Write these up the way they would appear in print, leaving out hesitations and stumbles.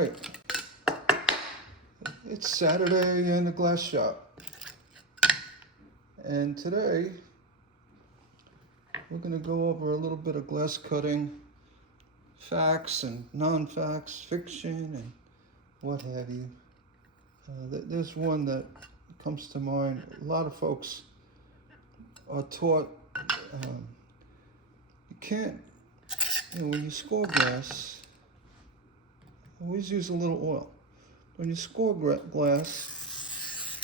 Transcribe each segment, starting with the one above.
right, it's Saturday in the glass shop, and today we're going to go over a little bit of glass cutting, facts and non-facts, fiction and what have you. There's one that comes to mind. A lot of folks are taught you can't, when you score glass, always use a little oil. When you score glass,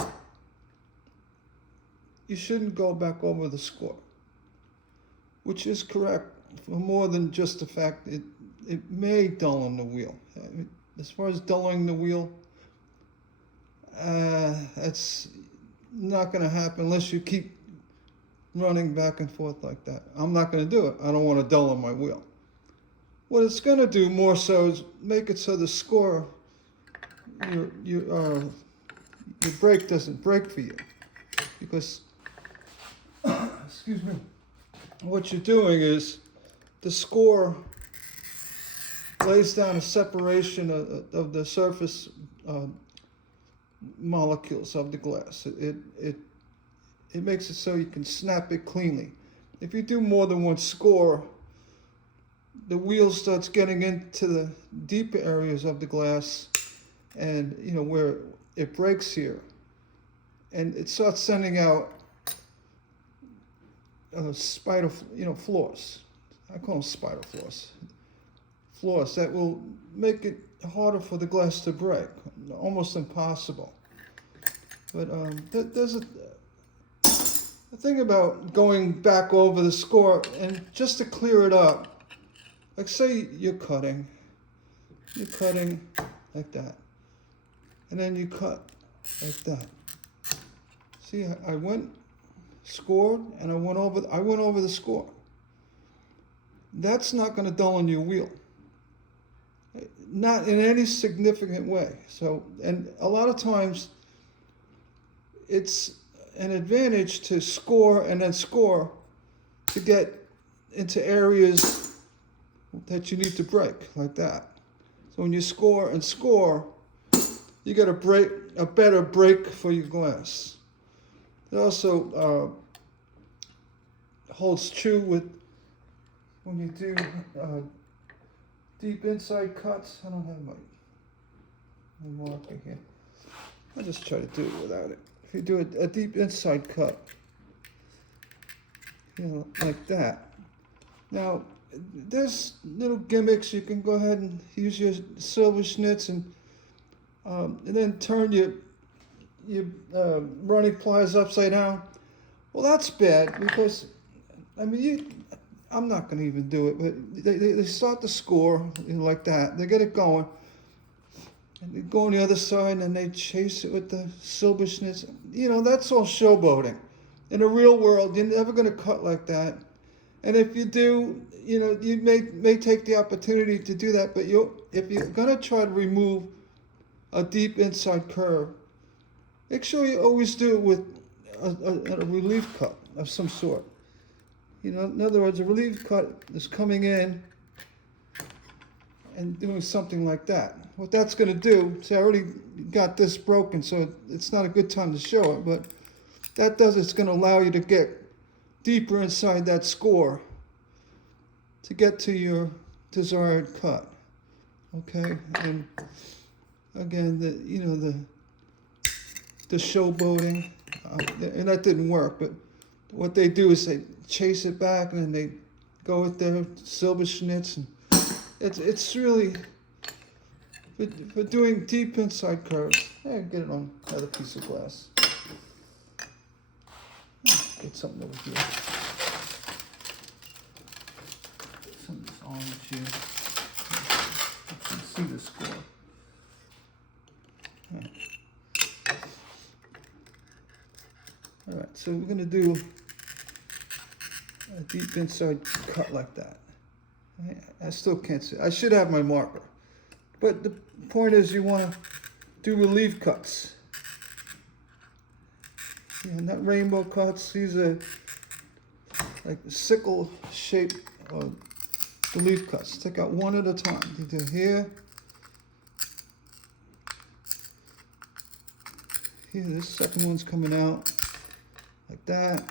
you shouldn't go back over the score, which is correct for more than just the fact it may dull on the wheel. As far as dulling the wheel, that's not going to happen unless you keep running back and forth like that. I'm not going to do it. I don't want to dull on my wheel. What it's going to do more so is make it so the score, your brake doesn't break for you, because excuse me, what you're doing is the score lays down a separation of the surface molecules of the glass. It makes it so you can snap it cleanly. If you do more than one score, the wheel starts getting into the deeper areas of the glass, and where it breaks here, and it starts sending out spider, floors. I call them spider floors. Floors that will make it harder for the glass to break, almost impossible. But there's a thing about going back over the score, and just to clear it up, like say you're cutting like that, and then you cut like that. See, I went, scored, and I went over the score. That's not going to dull on your wheel, not in any significant way. So, and a lot of times it's an advantage to score and then score to get into areas that you need to break, like that. So when you score and score, you get a better break for your glass. It also holds true with when you do deep inside cuts. I don't have my marker here. I'll just try to do it without it. If you do a deep inside cut, like that. Now, there's little gimmicks. You can go ahead and use your silver schnitz and then turn your running pliers upside down. Well, that's bad, because I'm not going to even do it, but they start the score like that. They get it going, and they go on the other side, and they chase it with the silver schnitz. That's all showboating. In the real world, you're never going to cut like that. And if you do, you may take the opportunity to do that, but if you're going to try to remove a deep inside curve, make sure you always do it with a relief cut of some sort. In other words, a relief cut is coming in and doing something like that. What that's going to do, see, I already got this broken, so it's not a good time to show it, but it's going to allow you to get deeper inside that score to get to your desired cut. Okay, and again, the showboating, and that didn't work. But what they do is they chase it back, and then they go with their silver schnitz, and it's really for doing deep inside curves. Hey, get it on another piece of glass. Get something over here. Some of this orange here. You can see the score. All right, so we're going to do a deep inside cut like that. I still can't see. I should have my marker. But the point is, you want to do relief cuts. Not rainbow cuts. These are like sickle-shaped relief cuts. Take out one at a time. You do here, here, this second one's coming out like that.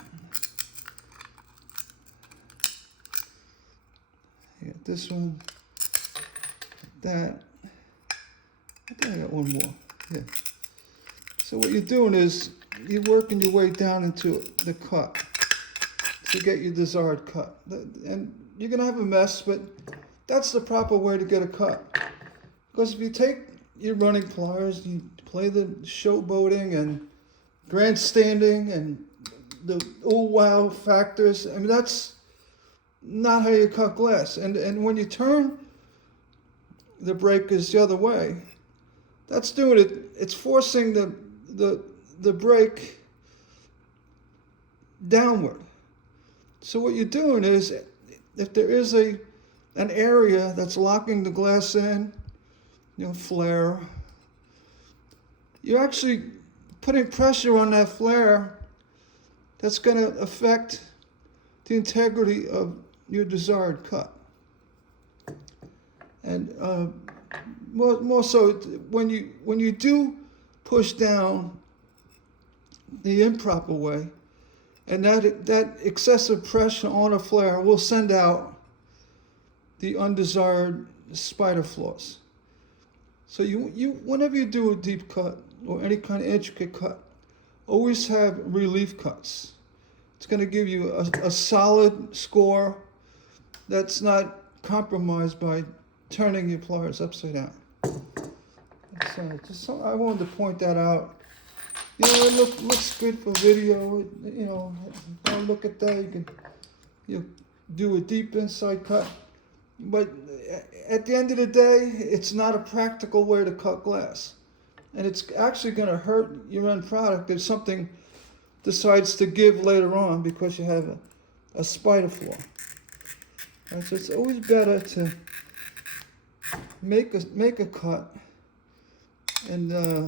You got this one, like that. I think I got one more. Yeah. So what you're doing is you're working your way down into the cut to get your desired cut. And you're gonna have a mess, but that's the proper way to get a cut. Because if you take your running pliers, you play the showboating and grandstanding and the oh wow factors, I mean, that's not how you cut glass. And when you turn the breakers the other way, that's doing it. It's forcing the brake downward. So what you're doing is, if there is an area that's locking the glass in, flare, you're actually putting pressure on that flare that's going to affect the integrity of your desired cut. And more so when you do push down the improper way, and that excessive pressure on a flare will send out the undesired spider flaws. So you whenever you do a deep cut or any kind of intricate cut, always have relief cuts. It's going to give you a solid score that's not compromised by turning your pliers upside down. So I wanted to point that out. It looks good for video. Don't look at that. You can do a deep inside cut. But at the end of the day, it's not a practical way to cut glass. And it's actually going to hurt your end product if something decides to give later on because you have a spider flaw. Right, so it's always better to make a cut. And I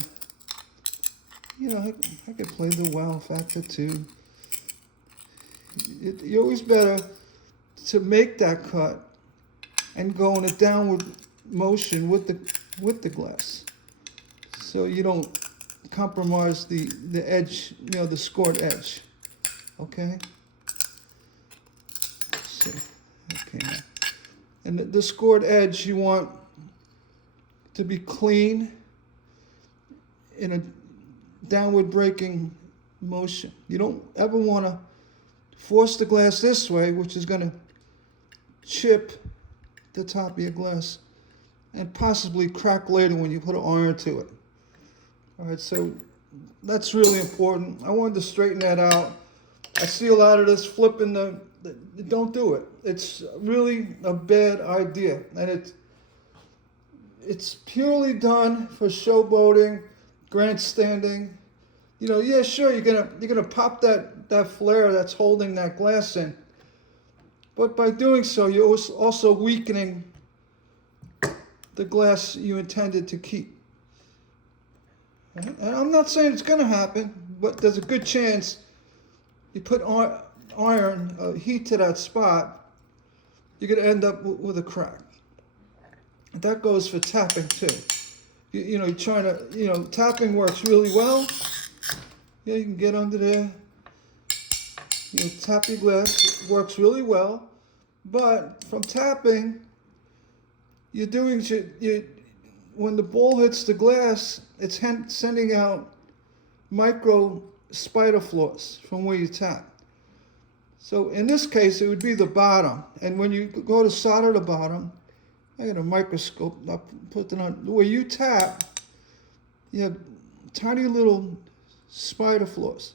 could play the wow factor too. You're always better to make that cut and go in a downward motion with the glass, so you don't compromise the edge, the scored edge. Okay. So, okay. And the scored edge you want to be clean in a downward braking motion. You don't ever want to force the glass this way, which is going to chip the top of your glass and possibly crack later when you put an iron to it. All right, so that's really important. I wanted to straighten that out. I see a lot of this flipping don't do it. It's really a bad idea, and it's purely done for showboating, grandstanding. Yeah, sure, you're gonna pop that flare that's holding that glass in, but by doing so, you're also weakening the glass you intended to keep. And I'm not saying it's gonna happen, but there's a good chance you put iron heat to that spot, you're gonna end up with a crack. And that goes for tapping too. You're trying to, tapping works really well. Yeah, you can get under there. Tap your glass. It works really well. But from tapping, you're doing, when the ball hits the glass, it's sending out micro spider flaws from where you tap. So in this case, it would be the bottom. And when you go to solder the bottom, I got a microscope. I'll put that on. Where you tap, you have tiny little spider flaws.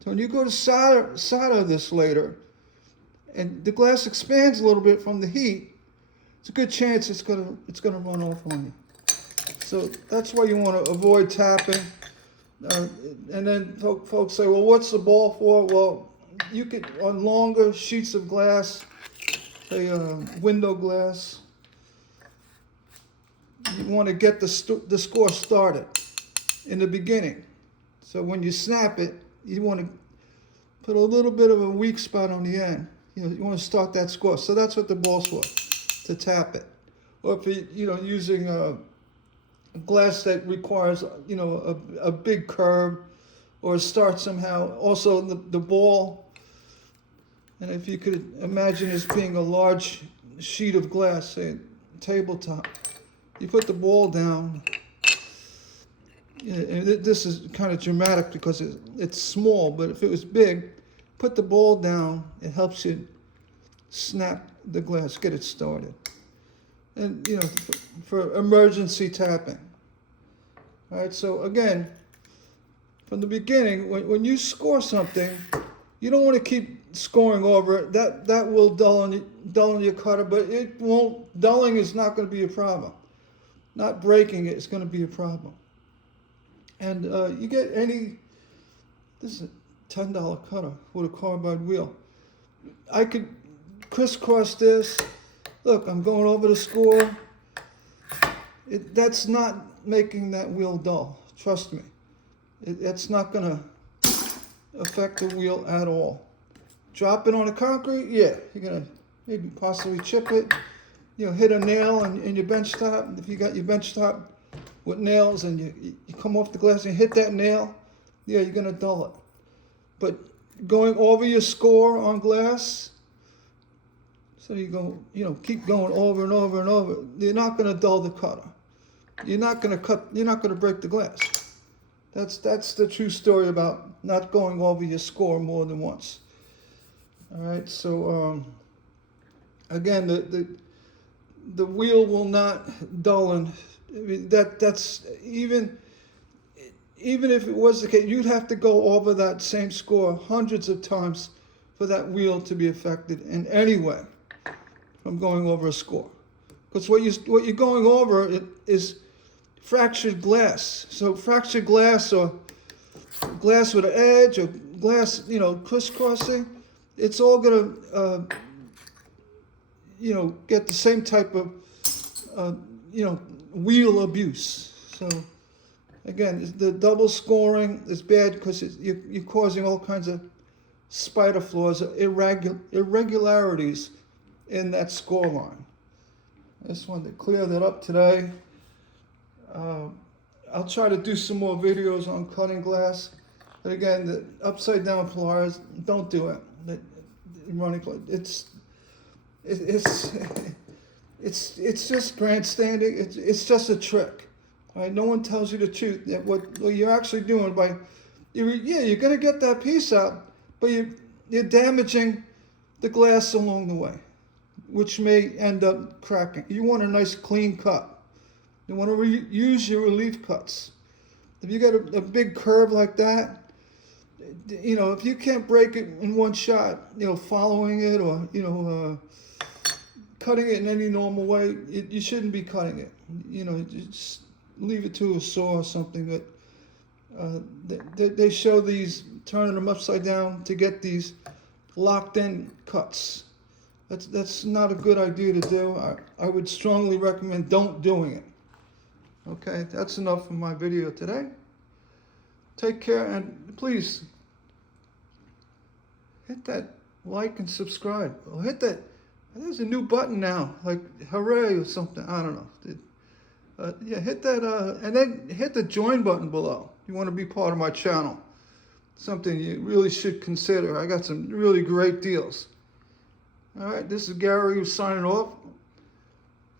So when you go to solder this later, and the glass expands a little bit from the heat, it's a good chance it's gonna run off on you. So that's why you want to avoid tapping. And then folks say, well, what's the ball for? Well, you could, on longer sheets of glass, say window glass, you want to get the score started in the beginning. So when you snap it, you want to put a little bit of a weak spot on the end. You want to start that score. So that's what the ball's for, to tap it. Or if you're using a glass that requires a big curve, or start somehow. Also the ball, and if you could imagine this being a large sheet of glass, say tabletop, you put the ball down. And this is kind of dramatic because it's small, but if it was big, put the ball down. It helps you snap the glass, get it started. And, you know, for emergency tapping. All right, so again, from the beginning, when you score something, you don't want to keep scoring over it. That will dull your cutter, but it won't. Dulling is not going to be a problem. Not breaking it is going to be a problem. And you get this is a $10 cutter with a carbide wheel. I could crisscross this. Look, I'm going over the score. That's not making that wheel dull. Trust me. It's not going to affect the wheel at all. Drop it on the concrete, yeah. You're going to maybe possibly chip it. You know, hit a nail in your bench top. If you got your bench top with nails and you come off the glass and you hit that nail, yeah, you're going to dull it. But going over your score on glass, so you go, you know, keep going over and over and over, you're not going to dull the cutter. You're not going to break the glass. That's the true story about not going over your score more than once. All right, so again, the wheel will not dullen. I mean, that's even if it was the case, you'd have to go over that same score hundreds of times for that wheel to be affected in any way from going over a score. Because what you're going over is fractured glass. So fractured glass or glass with an edge or glass, you know, crisscrossing, it's all going to, you know, get the same type of, you know, wheel abuse. So again, the double scoring is bad because you're causing all kinds of spider flaws, irregularities in that score line. I just wanted to clear that up today. I'll try to do some more videos on cutting glass. But again, the upside down pliers, don't do it. It's just grandstanding. It's just a trick. Right? No one tells you the truth. That what you're actually doing by, you're gonna get that piece out, but you're damaging the glass along the way, which may end up cracking. You want a nice clean cut. You want to use your relief cuts. If you got a big curve like that, you know, if you can't break it in one shot, you know, following it or, you know, cutting it in any normal way, you shouldn't be cutting it. You know, just leave it to a saw or something. But they show these, turning them upside down to get these locked in cuts. That's not a good idea to do. I would strongly recommend don't doing it. Okay, that's enough for my video today. Take care, and please hit that like and subscribe. Or hit that, there's a new button now, like hooray or something, I don't know. Yeah, hit that, and then hit the join button below. You want to be part of my channel. Something you really should consider. I got some really great deals. All right, this is Gary who's signing off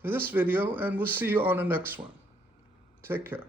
for this video, and we'll see you on the next one. Take care.